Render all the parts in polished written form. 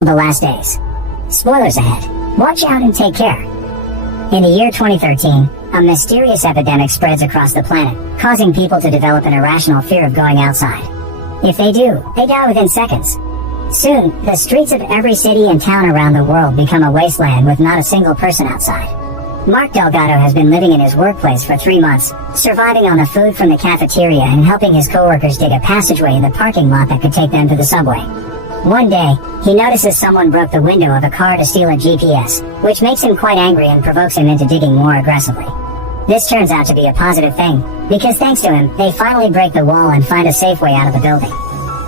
The last days. Spoilers ahead. Watch out and take care. In the year 2013, a mysterious epidemic spreads across the planet, causing people to develop an irrational fear of going outside. If they do, they die within seconds. Soon, the streets of every city and town around the world become a wasteland with not a single person outside. Mark Delgado has been living in his workplace for 3 months, surviving on the food from the cafeteria and helping his coworkers dig a passageway in the parking lot that could take them to the subway. One day, he notices someone broke the window of a car to steal a GPS, which makes him quite angry and provokes him into digging more aggressively. This turns out to be a positive thing, because thanks to him, they finally break the wall and find a safe way out of the building.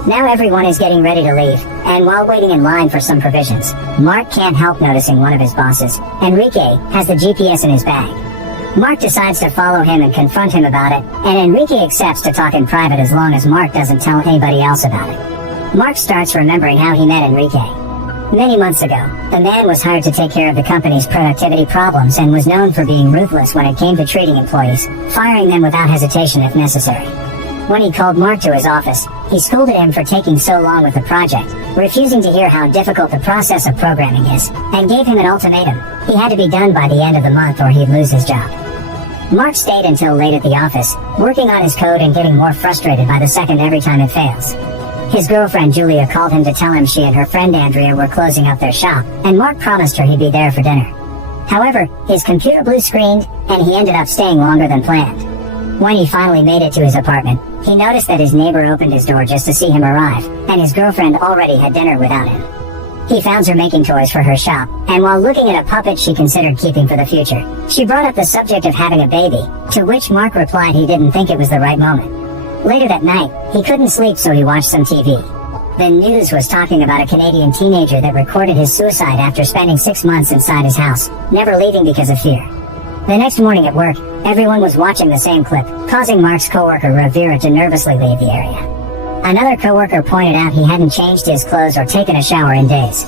Now everyone is getting ready to leave, and while waiting in line for some provisions, Mark can't help noticing one of his bosses, Enrique, has the GPS in his bag. Mark decides to follow him and confront him about it, and Enrique accepts to talk in private as long as Mark doesn't tell anybody else about it. Mark starts remembering how he met Enrique. Many months ago, the man was hired to take care of the company's productivity problems and was known for being ruthless when it came to treating employees, firing them without hesitation if necessary. When he called Mark to his office, he scolded him for taking so long with the project, refusing to hear how difficult the process of programming is, and gave him an ultimatum. He had to be done by the end of the month or he'd lose his job. Mark stayed until late at the office, working on his code and getting more frustrated by the second every time it fails. His girlfriend Julia called him to tell him she and her friend Andrea were closing up their shop, and Mark promised her he'd be there for dinner. However, his computer blue-screened, and he ended up staying longer than planned. When he finally made it to his apartment, he noticed that his neighbor opened his door just to see him arrive, and his girlfriend already had dinner without him. He found her making toys for her shop, and while looking at a puppet she considered keeping for the future, she brought up the subject of having a baby, to which Mark replied he didn't think it was the right moment. Later that night, he couldn't sleep so he watched some TV. The news was talking about a Canadian teenager that recorded his suicide after spending 6 months inside his house, never leaving because of fear. The next morning at work, everyone was watching the same clip, causing Mark's coworker Rivera to nervously leave the area. Another coworker pointed out he hadn't changed his clothes or taken a shower in days.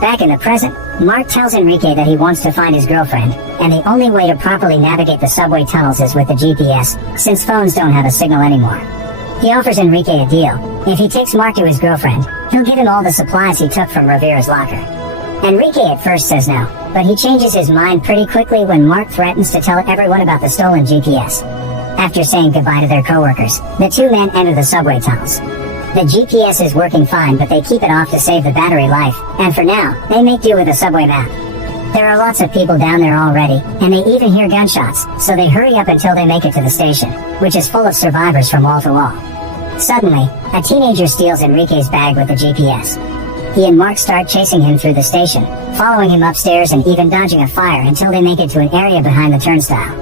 Back in the present, Mark tells Enrique that he wants to find his girlfriend, and the only way to properly navigate the subway tunnels is with the GPS, since phones don't have a signal anymore. He offers Enrique a deal. If he takes Mark to his girlfriend, he'll give him all the supplies he took from Rivera's locker. Enrique at first says no, but he changes his mind pretty quickly when Mark threatens to tell everyone about the stolen GPS. After saying goodbye to their coworkers, the two men enter the subway tunnels. The GPS is working fine, but they keep it off to save the battery life, and for now, they make do with a subway map. There are lots of people down there already, and they even hear gunshots, so they hurry up until they make it to the station, which is full of survivors from wall to wall. Suddenly, a teenager steals Enrique's bag with the GPS. He and Mark start chasing him through the station, following him upstairs and even dodging a fire until they make it to an area behind the turnstile.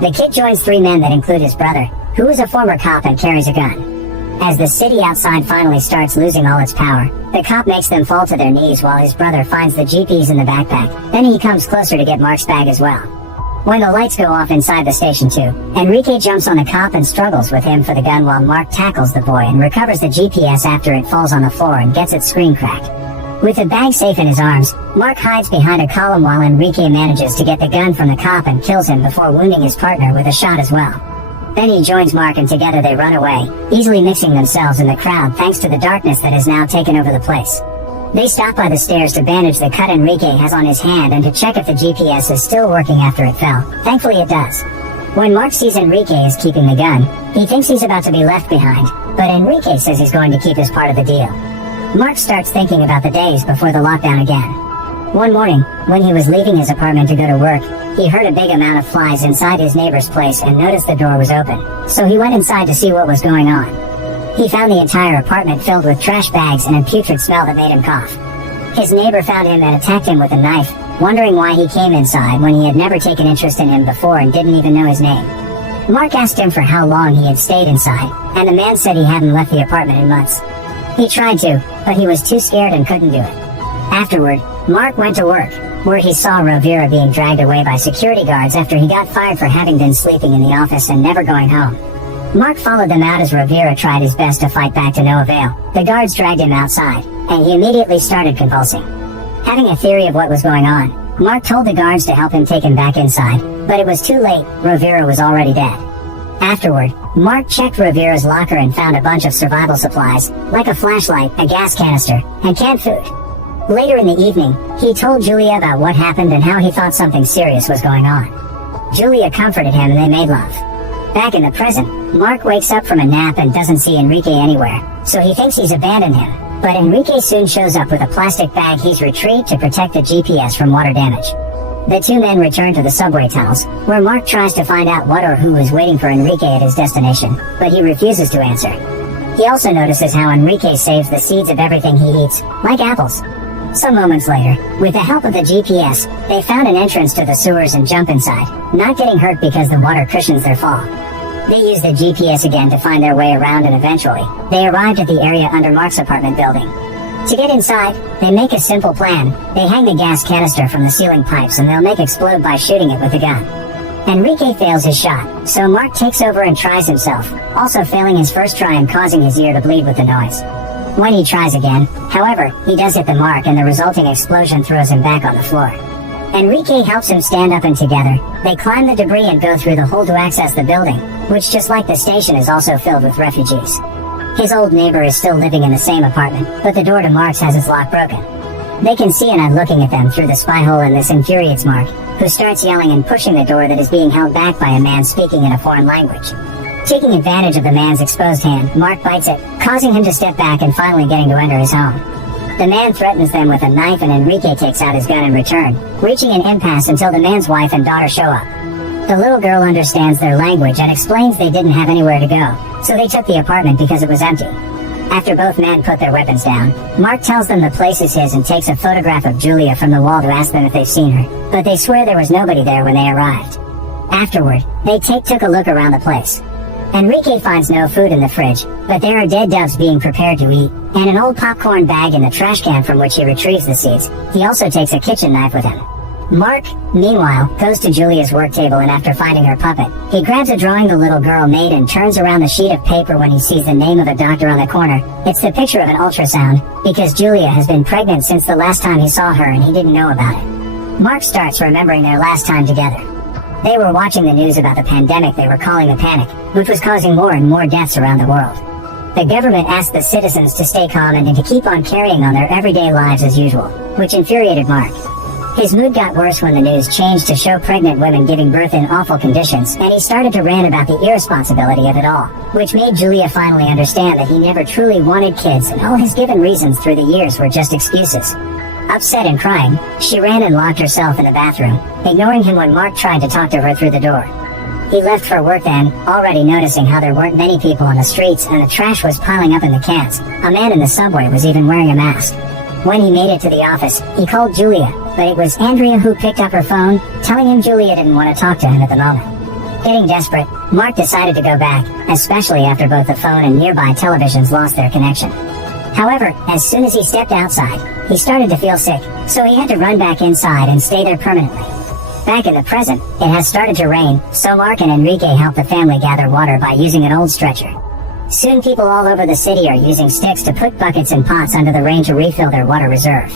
The kid joins 3 men that include his brother, who is a former cop and carries a gun. As the city outside finally starts losing all its power, the cop makes them fall to their knees while his brother finds the GPS in the backpack. Then he comes closer to get Mark's bag as well. When the lights go off inside the station too, Enrique jumps on the cop and struggles with him for the gun while Mark tackles the boy and recovers the GPS after it falls on the floor and gets its screen cracked. With the bag safe in his arms, Mark hides behind a column while Enrique manages to get the gun from the cop and kills him before wounding his partner with a shot as well. Then he joins Mark and together they run away, easily mixing themselves in the crowd thanks to the darkness that has now taken over the place. They stop by the stairs to bandage the cut Enrique has on his hand and to check if the GPS is still working after it fell. Thankfully it does. When Mark sees Enrique is keeping the gun, he thinks he's about to be left behind, but Enrique says he's going to keep his part of the deal. Mark starts thinking about the days before the lockdown again. One morning, when he was leaving his apartment to go to work, he heard a big amount of flies inside his neighbor's place and noticed the door was open, so he went inside to see what was going on. He found the entire apartment filled with trash bags and a putrid smell that made him cough. His neighbor found him and attacked him with a knife, wondering why he came inside when he had never taken interest in him before and didn't even know his name. Mark asked him for how long he had stayed inside, and the man said he hadn't left the apartment in months. He tried to, but he was too scared and couldn't do it. Afterward, Mark went to work, where he saw Rivera being dragged away by security guards after he got fired for having been sleeping in the office and never going home. Mark followed them out as Rivera tried his best to fight back to no avail. The guards dragged him outside, and he immediately started convulsing. Having a theory of what was going on, Mark told the guards to help him take him back inside, but it was too late. Rivera was already dead. Afterward, Mark checked Rivera's locker and found a bunch of survival supplies, like a flashlight, a gas canister, and canned food. Later in the evening, he told Julia about what happened and how he thought something serious was going on. Julia comforted him and they made love. Back in the present, Mark wakes up from a nap and doesn't see Enrique anywhere, so he thinks he's abandoned him. But Enrique soon shows up with a plastic bag he's retrieved to protect the GPS from water damage. The two men return to the subway tunnels, where Mark tries to find out what or who is waiting for Enrique at his destination, but he refuses to answer. He also notices how Enrique saves the seeds of everything he eats, like apples. Some moments later, with the help of the GPS, they found an entrance to the sewers and jump inside, not getting hurt because the water cushions their fall. They use the GPS again to find their way around and eventually, they arrived at the area under Mark's apartment building. To get inside, they make a simple plan. They hang the gas canister from the ceiling pipes and they'll make explode by shooting it with a gun. Enrique fails his shot, so Mark takes over and tries himself, also failing his first try and causing his ear to bleed with the noise. When he tries again, however, he does hit the mark and the resulting explosion throws him back on the floor. Enrique helps him stand up and together, they climb the debris and go through the hole to access the building, which just like the station is also filled with refugees. His old neighbor is still living in the same apartment, but the door to Mark's has its lock broken. They can see Anna looking at them through the spy hole and this infuriates Mark, who starts yelling and pushing the door that is being held back by a man speaking in a foreign language. Taking advantage of the man's exposed hand, Mark bites it, causing him to step back and finally getting to enter his home. The man threatens them with a knife and Enrique takes out his gun in return, reaching an impasse until the man's wife and daughter show up. The little girl understands their language and explains they didn't have anywhere to go, so they took the apartment because it was empty. After both men put their weapons down, Mark tells them the place is his and takes a photograph of Julia from the wall to ask them if they've seen her, but they swear there was nobody there when they arrived. Afterward, they took a look around the place. Enrique finds no food in the fridge, but there are dead doves being prepared to eat, and an old popcorn bag in the trash can from which he retrieves the seeds. He also takes a kitchen knife with him. Mark, meanwhile, goes to Julia's work table and after finding her puppet, he grabs a drawing the little girl made and turns around the sheet of paper when he sees the name of a doctor on the corner. It's the picture of an ultrasound, because Julia has been pregnant since the last time he saw her and he didn't know about it. Mark starts remembering their last time together. They were watching the news about the pandemic they were calling the panic, which was causing more and more deaths around the world. The government asked the citizens to stay calm and to keep on carrying on their everyday lives as usual, which infuriated Mark. His mood got worse when the news changed to show pregnant women giving birth in awful conditions, and he started to rant about the irresponsibility of it all, which made Julia finally understand that he never truly wanted kids and all his given reasons through the years were just excuses. Upset and crying, she ran and locked herself in the bathroom, ignoring him when Mark tried to talk to her through the door. He left for work then, already noticing how there weren't many people on the streets and the trash was piling up in the cans. A man in the subway was even wearing a mask. When he made it to the office, he called Julia, but it was Andrea who picked up her phone, telling him Julia didn't want to talk to him at the moment. Getting desperate, Mark decided to go back, especially after both the phone and nearby televisions lost their connection. However, as soon as he stepped outside, he started to feel sick, so he had to run back inside and stay there permanently. Back in the present, it has started to rain, so Mark and Enrique help the family gather water by using an old stretcher. Soon people all over the city are using sticks to put buckets and pots under the rain to refill their water reserve.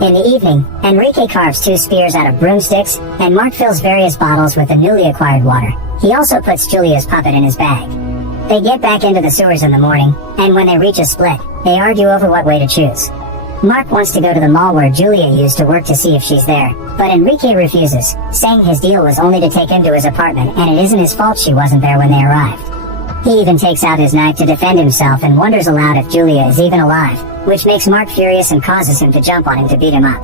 In the evening, Enrique carves 2 spears out of broomsticks, and Mark fills various bottles with the newly acquired water. He also puts Julia's puppet in his bag. They get back into the sewers in the morning, and when they reach a split, they argue over what way to choose. Mark wants to go to the mall where Julia used to work to see if she's there, but Enrique refuses, saying his deal was only to take him to his apartment and it isn't his fault she wasn't there when they arrived. He even takes out his knife to defend himself and wonders aloud if Julia is even alive, which makes Mark furious and causes him to jump on him to beat him up.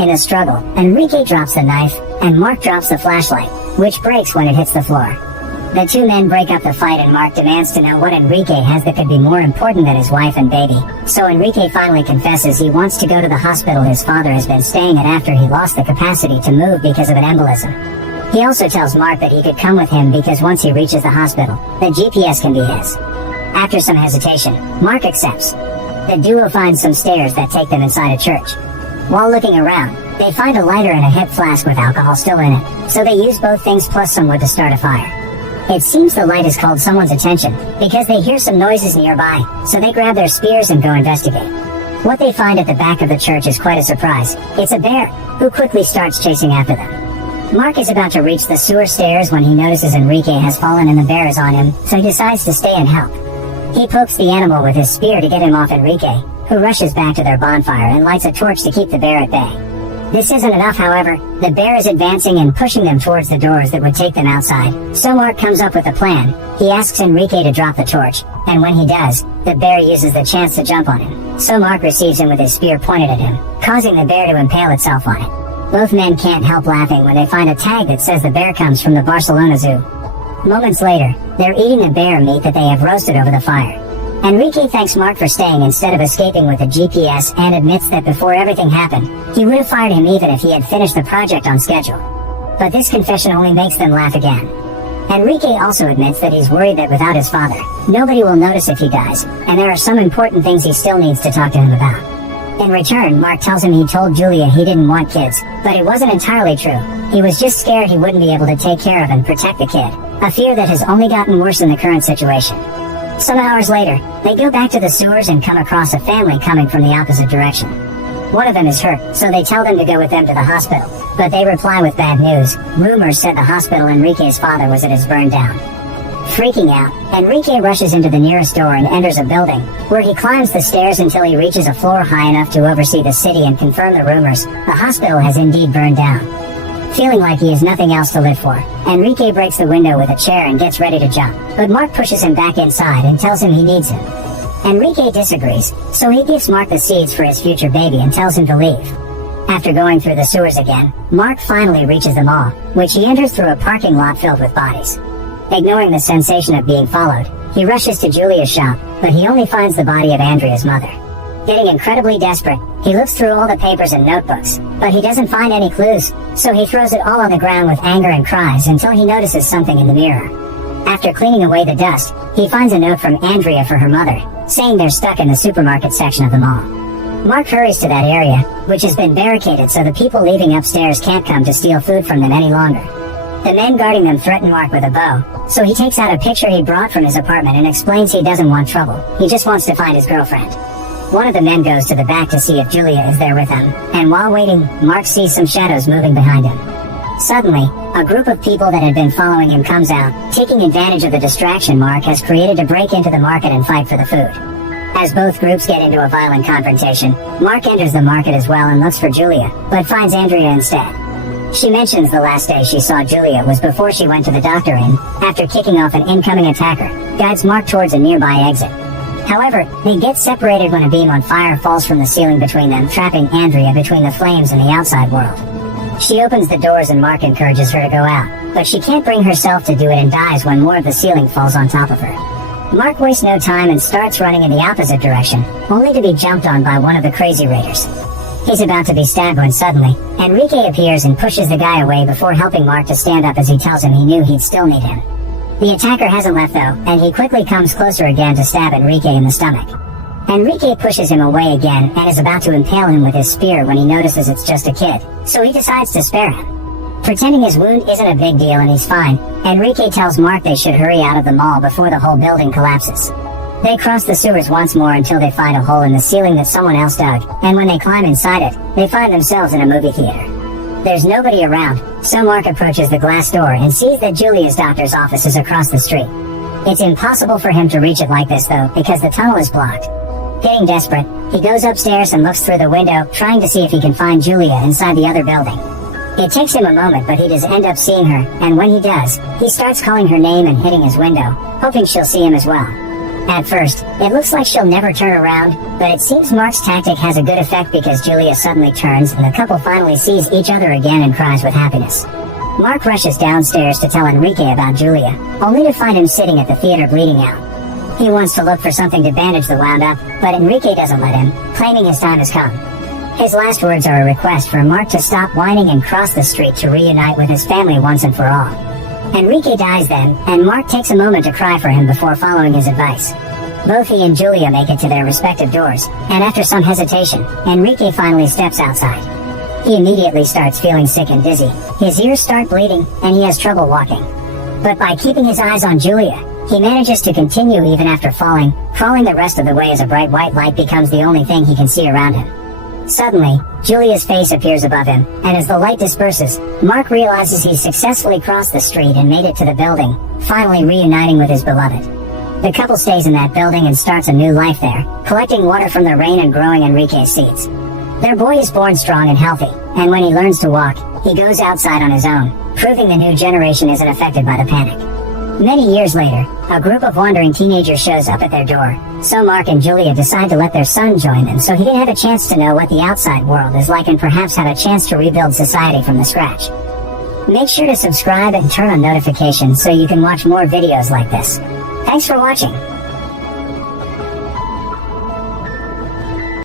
In the struggle, Enrique drops the knife, and Mark drops the flashlight, which breaks when it hits the floor. The two men break up the fight and Mark demands to know what Enrique has that could be more important than his wife and baby, so Enrique finally confesses he wants to go to the hospital his father has been staying at after he lost the capacity to move because of an embolism. He also tells Mark that he could come with him because once he reaches the hospital, the GPS can be his. After some hesitation, Mark accepts. The duo finds some stairs that take them inside a church. While looking around, they find a lighter and a hip flask with alcohol still in it, so they use both things plus some wood to start a fire. It seems the light has called someone's attention, because they hear some noises nearby, so they grab their spears and go investigate. What they find at the back of the church is quite a surprise. It's a bear, who quickly starts chasing after them. Mark is about to reach the sewer stairs when he notices Enrique has fallen and the bear is on him, so he decides to stay and help. He pokes the animal with his spear to get him off Enrique, who rushes back to their bonfire and lights a torch to keep the bear at bay. This isn't enough, however. The bear is advancing and pushing them towards the doors that would take them outside, so Mark comes up with a plan. He asks Enrique to drop the torch, and when he does, the bear uses the chance to jump on him, so Mark receives him with his spear pointed at him, causing the bear to impale itself on it. Both men can't help laughing when they find a tag that says the bear comes from the Barcelona Zoo. Moments later, they're eating the bear meat that they have roasted over the fire. Enrique thanks Mark for staying instead of escaping with a GPS and admits that before everything happened, he would have fired him even if he had finished the project on schedule. But this confession only makes them laugh again. Enrique also admits that he's worried that without his father, nobody will notice if he dies, and there are some important things he still needs to talk to him about. In return, Mark tells him he told Julia he didn't want kids, but it wasn't entirely true. He was just scared he wouldn't be able to take care of and protect the kid, a fear that has only gotten worse in the current situation. Some hours later, they go back to the sewers and come across a family coming from the opposite direction. One of them is hurt, so they tell them to go with them to the hospital, but they reply with bad news. Rumors said the hospital Enrique's father was at is burned down. Freaking out, Enrique rushes into the nearest door and enters a building, where he climbs the stairs until he reaches a floor high enough to oversee the city and confirm the rumors. The hospital has indeed burned down. Feeling like he has nothing else to live for, Enrique breaks the window with a chair and gets ready to jump, but Mark pushes him back inside and tells him he needs him. Enrique disagrees, so he gives Mark the seeds for his future baby and tells him to leave. After going through the sewers again, Mark finally reaches the mall, which he enters through a parking lot filled with bodies. Ignoring the sensation of being followed, he rushes to Julia's shop, but he only finds the body of Andrea's mother. Getting incredibly desperate, he looks through all the papers and notebooks, but he doesn't find any clues, so he throws it all on the ground with anger and cries until he notices something in the mirror. After cleaning away the dust, he finds a note from Andrea for her mother, saying they're stuck in the supermarket section of the mall. Mark hurries to that area, which has been barricaded so the people leaving upstairs can't come to steal food from them any longer. The men guarding them threaten Mark with a bow, so he takes out a picture he brought from his apartment and explains he doesn't want trouble, he just wants to find his girlfriend. One of the men goes to the back to see if Julia is there with him, and while waiting, Mark sees some shadows moving behind him. Suddenly, a group of people that had been following him comes out, taking advantage of the distraction Mark has created to break into the market and fight for the food. As both groups get into a violent confrontation, Mark enters the market as well and looks for Julia, but finds Andrea instead. She mentions the last day she saw Julia was before she went to the doctor and, after kicking off an incoming attacker, guides Mark towards a nearby exit. However, they get separated when a beam on fire falls from the ceiling between them, trapping Andrea between the flames and the outside world. She opens the doors and Mark encourages her to go out, but she can't bring herself to do it and dies when more of the ceiling falls on top of her. Mark wastes no time and starts running in the opposite direction, only to be jumped on by one of the crazy raiders. He's about to be stabbed when suddenly, Enrique appears and pushes the guy away before helping Mark to stand up as he tells him he knew he'd still need him. The attacker hasn't left though, and he quickly comes closer again to stab Enrique in the stomach. Enrique pushes him away again and is about to impale him with his spear when he notices it's just a kid, so he decides to spare him. Pretending his wound isn't a big deal and he's fine, Enrique tells Mark they should hurry out of the mall before the whole building collapses. They cross the sewers once more until they find a hole in the ceiling that someone else dug, and when they climb inside it, they find themselves in a movie theater. There's nobody around, so Mark approaches the glass door and sees that Julia's doctor's office is across the street. It's impossible for him to reach it like this though, because the tunnel is blocked. Getting desperate, he goes upstairs and looks through the window, trying to see if he can find Julia inside the other building. It takes him a moment, but he does end up seeing her, and when he does, he starts calling her name and hitting his window, hoping she'll see him as well. At first, it looks like she'll never turn around, but it seems Mark's tactic has a good effect because Julia suddenly turns and the couple finally sees each other again and cries with happiness. Mark rushes downstairs to tell Enrique about Julia, only to find him sitting at the theater bleeding out. He wants to look for something to bandage the wound up, but Enrique doesn't let him, claiming his time has come. His last words are a request for Mark to stop whining and cross the street to reunite with his family once and for all. Enrique dies then, and Mark takes a moment to cry for him before following his advice. Both he and Julia make it to their respective doors, and after some hesitation, Enrique finally steps outside. He immediately starts feeling sick and dizzy, his ears start bleeding, and he has trouble walking. But by keeping his eyes on Julia, he manages to continue even after falling, crawling the rest of the way as a bright white light becomes the only thing he can see around him. Suddenly, Julia's face appears above him, and as the light disperses, Mark realizes he's successfully crossed the street and made it to the building, finally reuniting with his beloved. The couple stays in that building and starts a new life there, collecting water from the rain and growing Enrique seeds. Their boy is born strong and healthy, and when he learns to walk, he goes outside on his own, proving the new generation isn't affected by the panic. Many years later, a group of wandering teenagers shows up at their door, so Mark and Julia decide to let their son join them so he can have a chance to know what the outside world is like and perhaps have a chance to rebuild society from the scratch. Make sure to subscribe and turn on notifications so you can watch more videos like this. Thanks for watching.